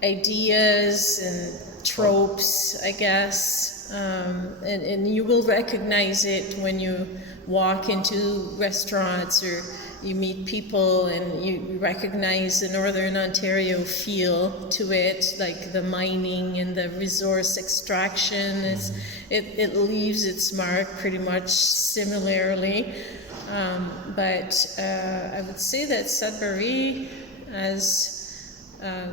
ideas and tropes, I guess. And you will recognize it when you walk into restaurants or you meet people and you recognize the Northern Ontario feel to it, like the mining and the resource extraction. It leaves its mark pretty much similarly. But I would say that Sudbury has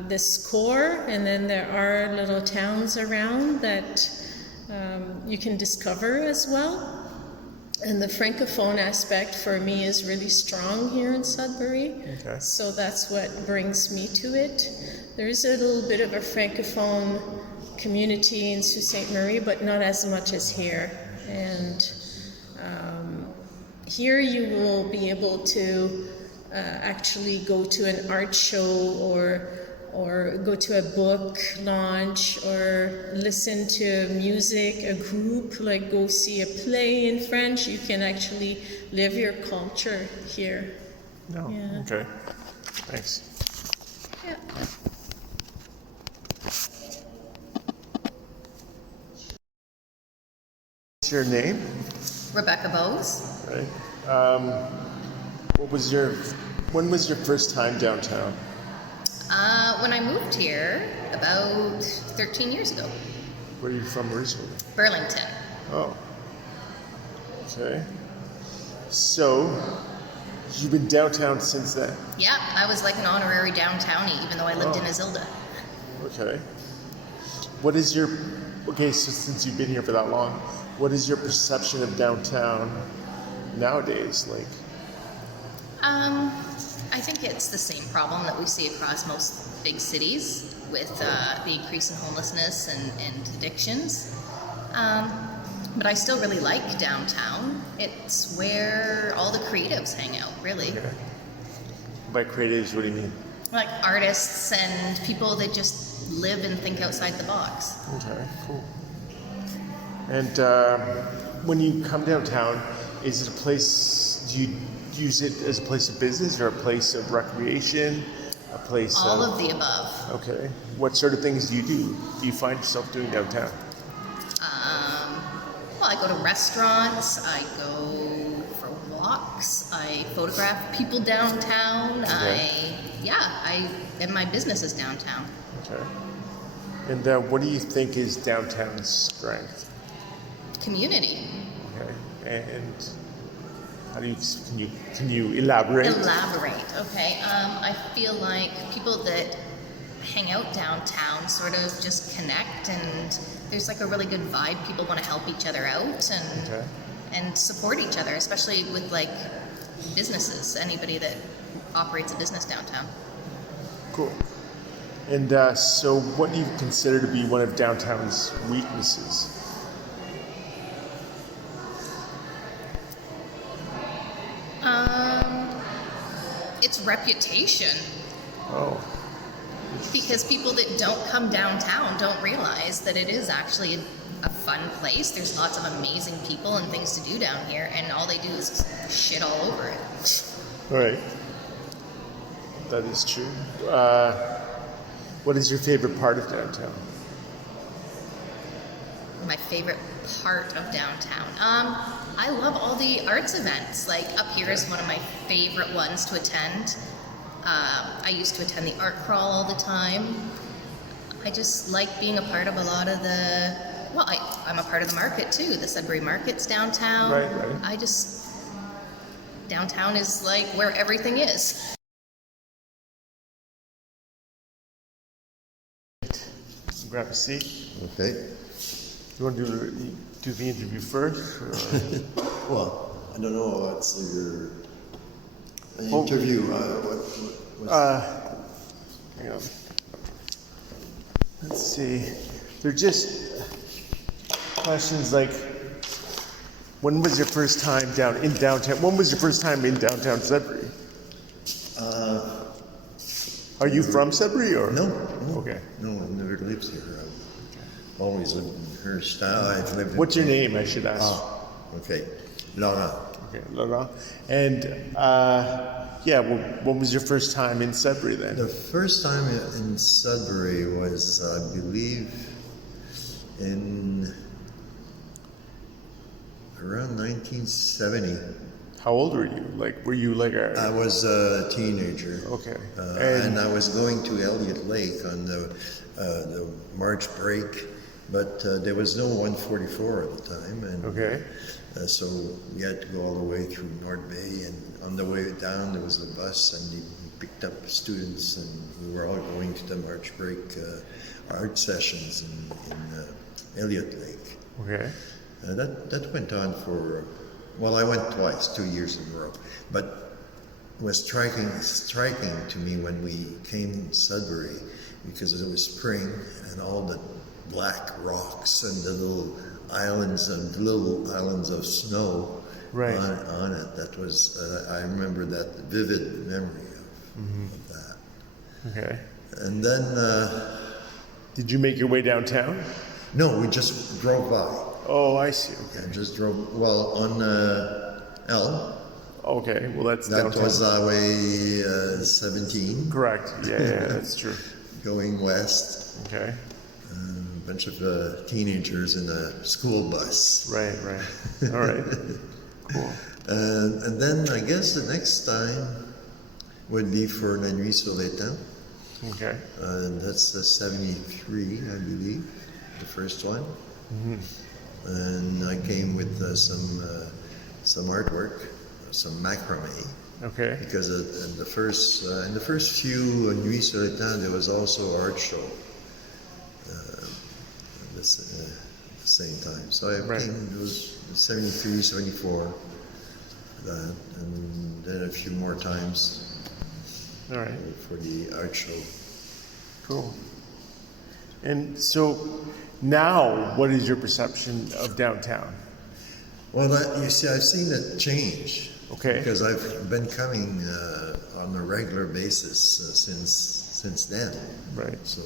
this core, and then there are little towns around that you can discover as well. And the francophone aspect for me is really strong here in Sudbury. Okay. So that's what brings me to it. There is a little bit of a francophone community in Sault Ste. Marie, but not as much as here. And here you will be able to actually go to an art show or go to a book launch or listen to music, a group, like go see a play in French. You can actually live your culture here. No. Yeah. Okay. Thanks. Yeah. What's your name? Rebecca Bowes. Right. When was your first time downtown? When I moved here about 13 years ago. Where are you from originally? Burlington. Oh. Okay. So, you've been downtown since then? Yeah, I was like an honorary downtownie, even though I lived in Isilda. Okay. So since you've been here for that long, what is your perception of downtown nowadays like? I think it's the same problem that we see across most big cities with the increase in homelessness and addictions. But I still really like downtown. It's where all the creatives hang out, really. Okay. By creatives, what do you mean? Like artists and people that just live and think outside the box. Okay, cool. And when you come downtown, is it a place, do you use it as a place of business or a place of recreation? A place All of the above. Okay. What sort of things do you find yourself doing downtown? Well, I go to restaurants, I go for walks, I photograph people downtown, Okay. and my business is downtown. Okay. And what do you think is downtown's strength? Community. Okay. And how do can you elaborate? Elaborate, okay. I feel like people that hang out downtown sort of just connect, and there's like a really good vibe. People want to help each other out and support each other, especially with like businesses, anybody that operates a business downtown. Cool. And so what do you consider to be one of downtown's weaknesses? Its reputation. Oh. Because people that don't come downtown don't realize that it is actually a fun place. There's lots of amazing people and things to do down here, and all they do is shit all over it. Right. That is true. What is your favorite part of downtown? My favorite part of downtown. I love all the arts events. Like up here is one of my favorite ones to attend. I used to attend the art crawl all the time. I just like being a part of a lot of the, well, I'm a part of the market too. The Sudbury Market's downtown. Right. Downtown is like where everything is. Grab a seat. Okay. You want to do the interview first? Well, I don't know. It's your interview. Hang on. Let's see. They're just questions like, when was your first time in downtown? When was your first time in downtown Sudbury? Are you from Sudbury or? No. Okay. No, I've never lived here. I've always lived in Hearst. I've lived. What's your name? I should ask. Okay, Laurent. Okay, Laurent. And when was your first time in Sudbury then? The first time in Sudbury was, I believe, in around 1970. How old were you? Were you I was a teenager. Okay. And I was going to Elliott Lake on the March break, but there was no 144 at the time. And okay. So we had to go all the way through North Bay, and on the way down there was a bus, and he picked up students, and we were all going to the March break art sessions in Elliott Lake. Okay. That went on for, well, I went twice, 2 years in a row, but it was striking to me when we came to Sudbury, because it was spring and all the black rocks and the little islands of snow on it. That was, I remember that vivid memory of that. Okay. And then... did you make your way downtown? No, we just drove by. Oh, I see. Okay. I just drove, on Elm. Okay, well that's That downtown. was Highway 17. Correct. Yeah, that's true. Going west. Okay. A bunch of teenagers in a school bus. Right. All right. Cool. And then I guess the next time would be for La Nuit sur l'étang. Okay. That's the 73, I believe, the first one. Mm-hmm. And I came with some artwork, some macrame. Okay. Because in the first few Nuits sur l'étang, there was also art show at the same time. So I came, it was 73, 74, and then a few more times. All right. For the art show. Cool. And so now, what is your perception of downtown? Well, you see, I've seen it change. Okay. Because I've been coming on a regular basis since then. Right. So,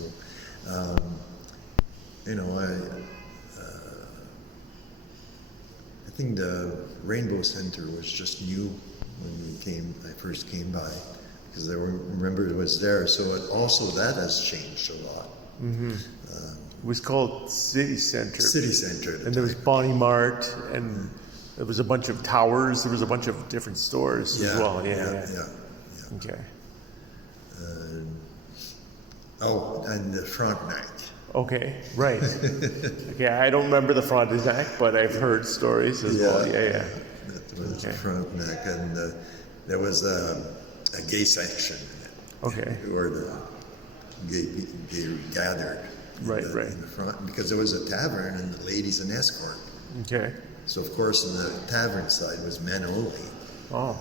I think the Rainbow Center was just new when I first came by, because I remember it was there. So that has changed a lot. Mm-hmm. It was called City Center. City Center. And there was Bonnie Mart, and there was a bunch of towers. There was a bunch of different stores as well. Yeah. Okay. And the Frontenac. Okay, right. Okay, I don't remember the Frontenac, but I've heard stories as well. Yeah. That was the Frontenac, and there was a gay section in it. Okay. Where the gay gathered. Right. In the front, because there was a tavern and the ladies an escort. Okay. So of course, on the tavern side was men only. Oh.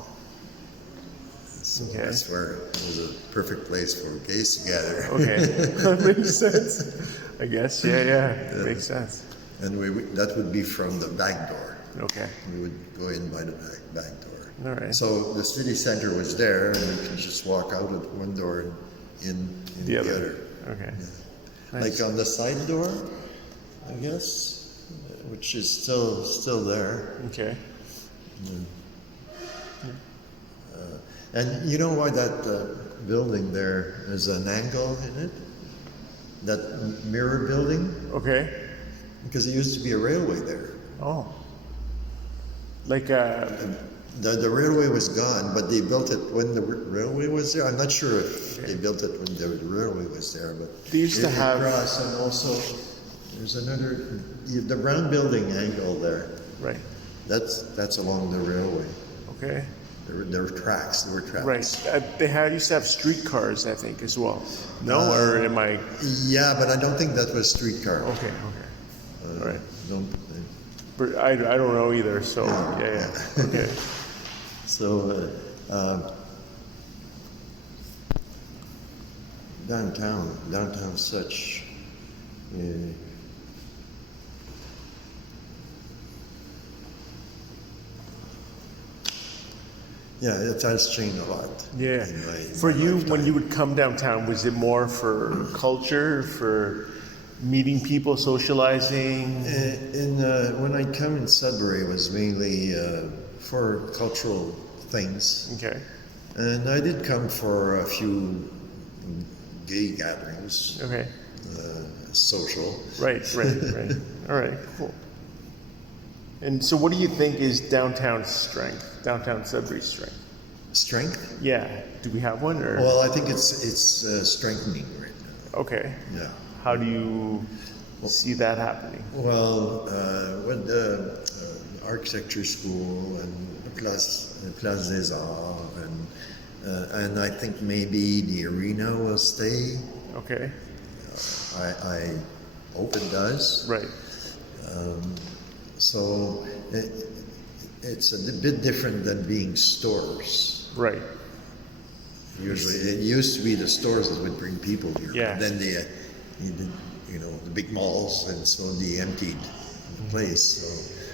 So that's where it was a perfect place for gays to gather. Okay, that makes sense. I guess. Yeah. Makes sense. And that would be from the back door. Okay. We would go in by the back door. All right. So the city center was there, and you could just walk out at one door and in the other. Okay. Yeah. Nice. Like on the side door, I guess, which is still there. Okay. And you know why that building there is an angle in it? That mirror building? Okay. Because it used to be a railway there. Oh. Like the railway was gone, but they built it when the railway was there. I'm not sure if they built it when the railway was there, but they used to have. Across, and also there's the brown building angle there. Right. That's along the railway. Okay. There were tracks. Right. They used to have streetcars, I think, as well. No, or am I? Yeah, but I don't think that was streetcar. Okay. All right. I don't know either. So yeah. Okay. So downtown such. Yeah, it has changed a lot. Yeah. For you, when you would come downtown, was it more for culture, for meeting people, socializing? When I come in Sudbury, it was mainly for cultural things. Okay. And I did come for a few gay gatherings. Okay. Social. Right. All right, cool. And so what do you think is downtown strength, downtown Sudbury's strength? Strength? Yeah. Do we have one? Or? Well, I think it's strengthening right now. Okay. Yeah. How do you see that happening? Well, with the architecture school and Place des Arts, and I think maybe the arena will stay. Okay. I hope it does. Right. So it's a bit different than being stores. Right. Usually, it used to be the stores that would bring people here. Yeah. Then the big malls, and so they emptied the place.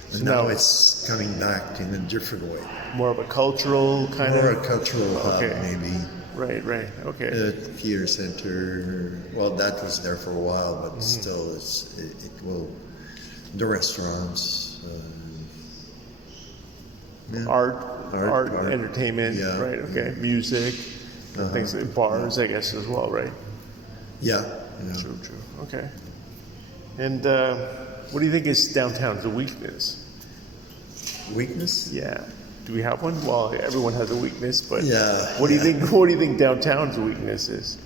So now it's coming back in a different way. More of a cultural kind More of. a cultural hub, maybe. Right. Okay. The theater center. Well, that was there for a while, but still, it will. The restaurants. Art, entertainment. Yeah. Right. Okay. Music. Things like bars, I guess, as well. Right. Yeah. True. Okay. And what do you think is downtown's weakness? Weakness? Yeah. Do we have one? Well, everyone has a weakness, but yeah. What do you think? What do you think downtown's weakness is?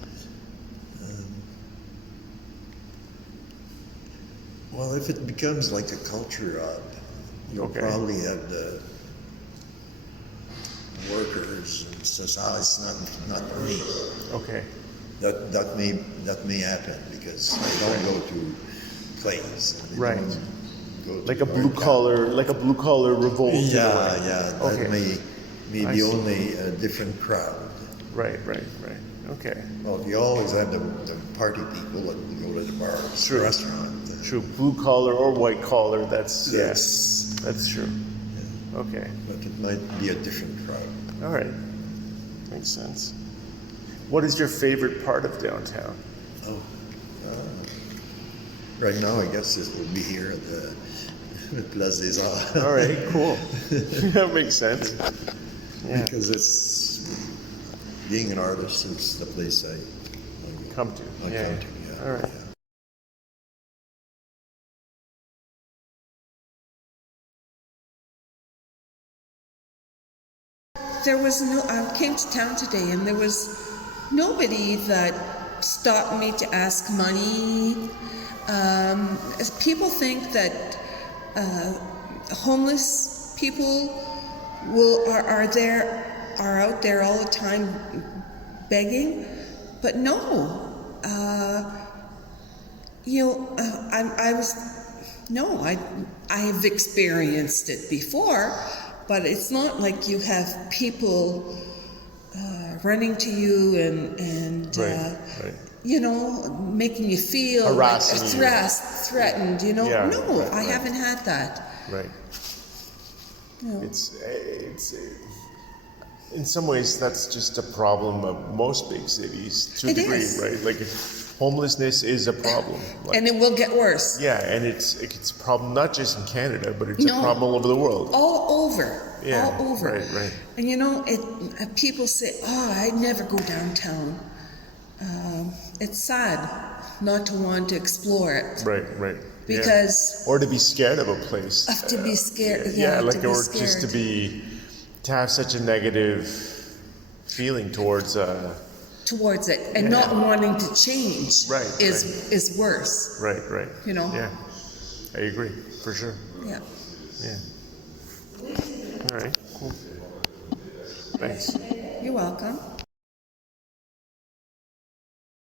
Well, if it becomes like a culture hub, you'll probably have the workers and society. It's not for me. Okay. That may happen because they don't go to plays. Right. Like a blue collar revolt. Yeah. That may be only a different crowd. Right. Okay. Well, you always have the party people that go to the bars, the restaurant. True. Blue collar or white collar. That's yes. That's true. Yeah. Okay. But it might be a different crowd. All right. Makes sense. What is your favorite part of downtown? Oh. Right now, I guess it would be here at the Place des Arts. All right, cool. That makes sense. Yeah. Because it's being an artist, it's the place I come to. Yeah. All right. Yeah. There was I came to town today and there was nobody that stopped me to ask money. People think that homeless people are out there all the time begging, but no. I have experienced it before, but it's not like you have people running to you and making you feel harassing threatened. Yeah, no, I haven't had that. Right. It's in some ways that's just a problem of most big cities to a degree, right? Like homelessness is a problem, and it will get worse. Yeah, and it's a problem not just in Canada, but it's a problem all over the world. All over. Yeah, all over. Right. And people say, "Oh, I never go downtown." It's sad not to want to explore it. Right. Because or to be scared of a place. To be scared. Just to have such a negative feeling towards it, and not wanting to change. Is worse. Right. Yeah, I agree for sure. Yeah. All right. Cool. Thanks. You're welcome.